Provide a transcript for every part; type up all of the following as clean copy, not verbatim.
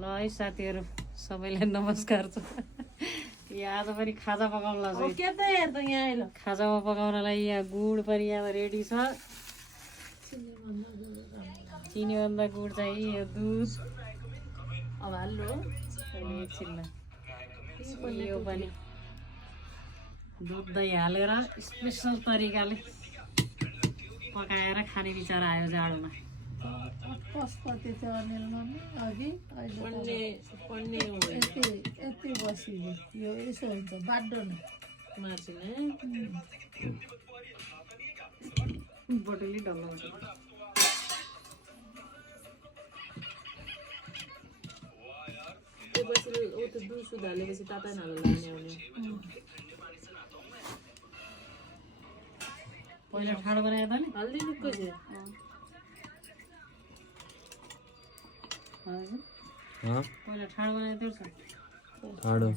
ल है साथीहरू सबैलाई नमस्कार छ यहाँ आज पनि खाजा पकाउनलाई खाजामा पकाउनलाई यहाँ गुड पनि यहाँ रेडी छ चिनीभन्दा गुड चाहिँ यो दुध अब हाल्नु एकछिनमा यो पनि दुध दही हालेर स्पेसल तरिकाले पकाएर खाने विचार आयो जाडोमा पशुपति थियो अनिलमा अघि अहिले यति बसियो यो यसो हुन्छ बाटो नै मार्चिने बटुली डल्लो दुध सुध हालेपछि ताता नहाल्ने आउने पहिला ठाडो बनायो त नि हालिदिनु कसै पहिला ठाडो बनायो त्यो छ ठाडो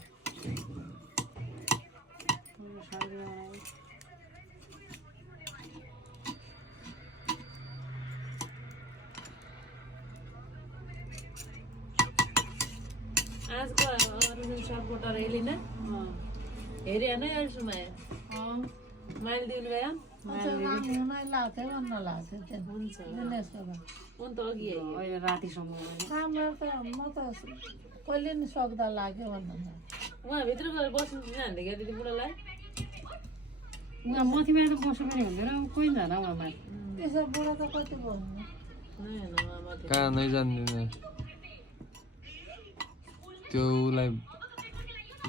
आजको अर्जुन सपोर्टर हेलिन हेरे होइन अहिलेसम्म आयो माइल दिनु गयो हुनै लाग्थ्यो भन्न लाग्थ्यो त्यहाँ हुन्छ दिनेशमा अन्त अघि अहिले रातिसम्म राम्रो त म त कहिले नि सक्दा लाग्यो भन्नु उहाँभित्र गएर बस्नु जान्थ्यो क्या दिदी बुढालाई उहाँ माथिमा त बस्नु पनि हुँदैन कोही जान उहाँमा त्यसो बुढा त कति भन्नु कहाँ नै जान्दिनँ त्यो उसलाई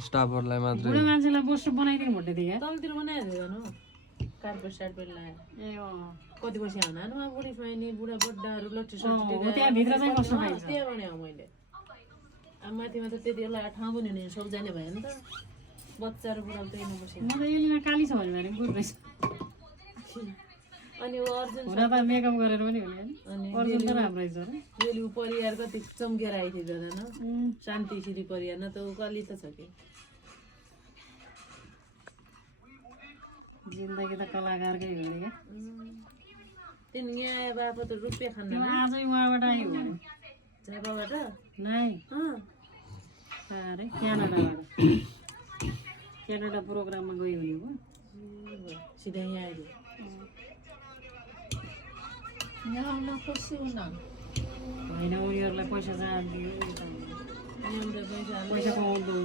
स्टाफहरूलाई मात्रै बुढो मान्छेलाई बस्नु बनाइदिनु भन्दै थियो क्या तलतिर बनाएको थियो झन् कार्पेट सार्पेट लगाएर ए कति बसी आउनु उहाँ बुढी स्वाइनी बुढा बड्डाहरू लट्ठी त्यहाँभित्र चाहिँ बस्नु पाइन्छ त्यहाँ बनाएको मैले अब माथिमा त त्यति बेला ठाउँ पनि हुने सबजना भयो नि त बच्चाहरू बुढाहरू त्यही नबसेको म त एलिना काली छ भने बुझ्दैछ अनि ऊ अर्जुन हुन त मेकअप गरेर पनि हुने अनि अर्जुन त राम्रो रहेछ अरे रेली ऊ परिवार कति चम्केर आइथ्यो झन् शान्ति श्री परिवार न त ऊ कली त छ कि जिन्दगी त कलाकारकै हुने क्या तिन यहाँ आयो बाबा त रुपियाँ खान्न आजै उहाँबाट आयो झापाबाट नै अरे क्यानाडाबाट क्यानाडा प्रोग्राममा गयो भने भयो सिधै यहाँ आइदियो यहाँ आउन खुसी हुन होइन उनीहरूलाई पैसा चाहियो पैसा कमाउँदो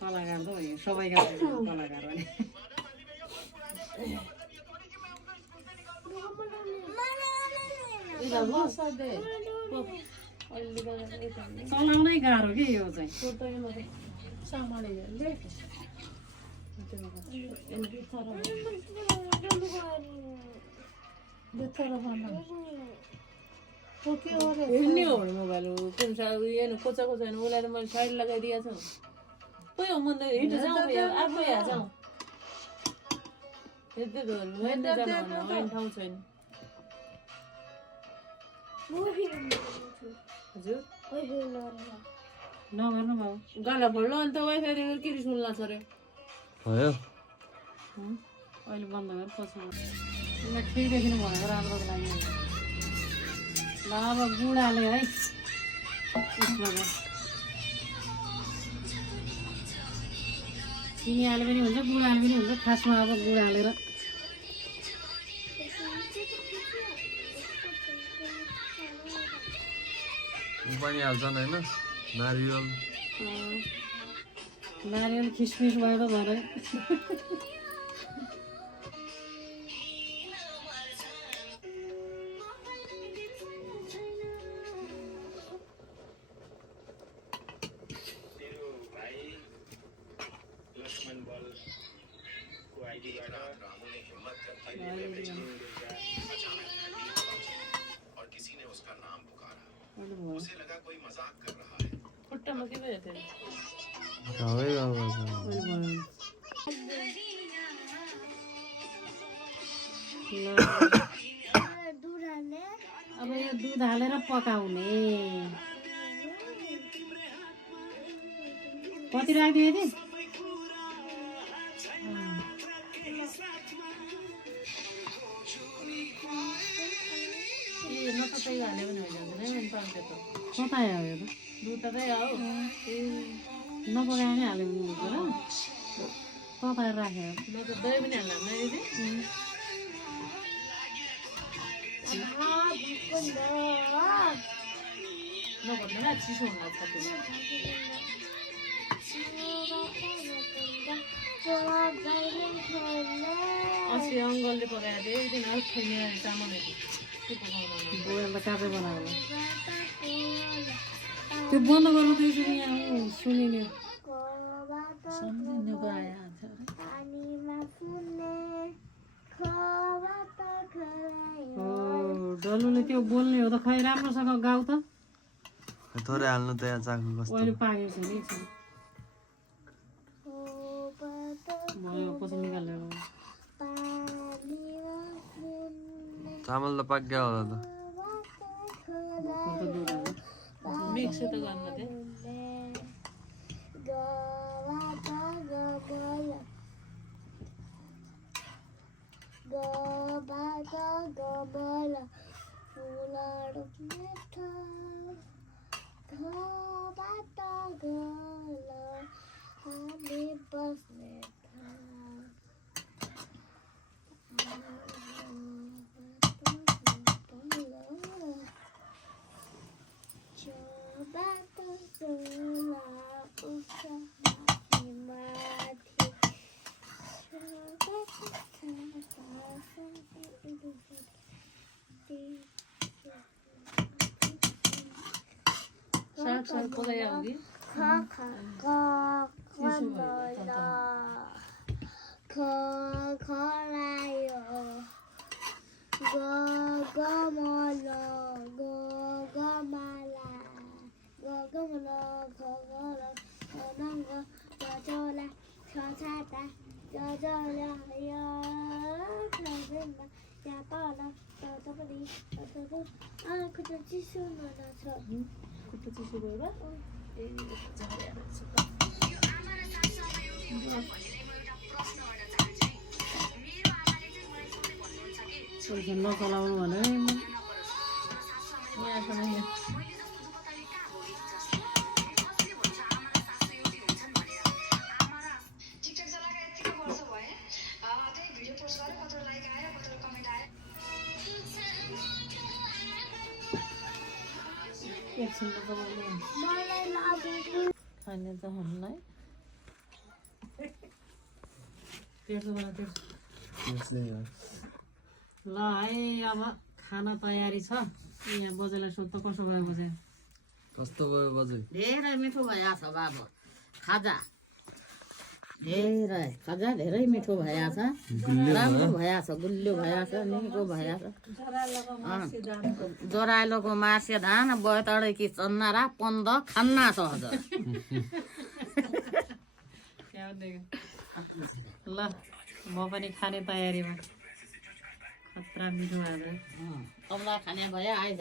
कलाकार त हो सबैका कलाकार भने चलाउनै गाह्रो के यो चाहिँ हिँड्ने हो मोबाइल हो कुन साल खोचा खोचा उसलाई त मैले साइड लगाइदिएको छु कोही हो मुन्दा हिँड्नु जाउँ आफै जाउँ ठाउँ छैन हजुर नगर्नु बाबु गाला फोड्लो अन्त वाइफाई के सुन्ला छ अरे भयो अहिले बन्द गरेर पछि उसलाई ठिक देखिनु भनेको राम्रो लाग्यो ल अब गुड हाल्यो है चिनी हाले पनि हुन्छ गुड हाले पनि हुन्छ खासमा अब गुड हालेर पनि हाल्छन् होइन नारियल नारियल खिसमिस भयो त झन् खुट्टामा के भयो त्यो घावै घाउ भएछ अब यो दुध हालेर पकाउने कति राखिदियो यति नकतै हाल्यो भने भइजान्छ नि अनि पाउँछ त कता आयो यो त दुधै हो नपकायो भने हाल्यो भने हुन्छ र तताएर राखेर न त दही पनि हाल्ला न यदि नभन्दैन चिसो हुन सक्छ अस्ति अङ्कलले पकाएर थियो एकदिन छैन चामलहरू के पकाउनु बोयल त काँचै बनायो त्यो बन्द गर्नु त यसरी यहाँ सुनिने सम्झिनुको आइहाल्छ डल्लुले त्यो बोल्ने हो त खै राम्रोसँग गाउँ त थोरै हाल्नु त यहाँ चाकु कस्तो अहिले पाकेको छ नि एकछिन भयो पछि निकालेर चामल त पाक्यो होला त मिक्स त गर्नु थियो साग पकायो अघि खुट्टा चिसो भयो नचलाउनु भने एकछिन खाने त हामीलाई ल है अब खाना तयारी छ यहाँ बजेलाई सोध्दा कसो भयो बजे कस्तो भयो बजे धेरै मिठो भइरहेछ बाबु खाजा धेरै मिठो भइरहेछ राम्रो भइरहेछ गुलियो भइरहेछ निको भइरहेछ जोराइलोको मासे धान बैतडै कि चन्नारा पन्द खान्ना छ हजुर ल म पनि खाने तयारीमा खतरा मिठो भएर औला खाने भयो आइज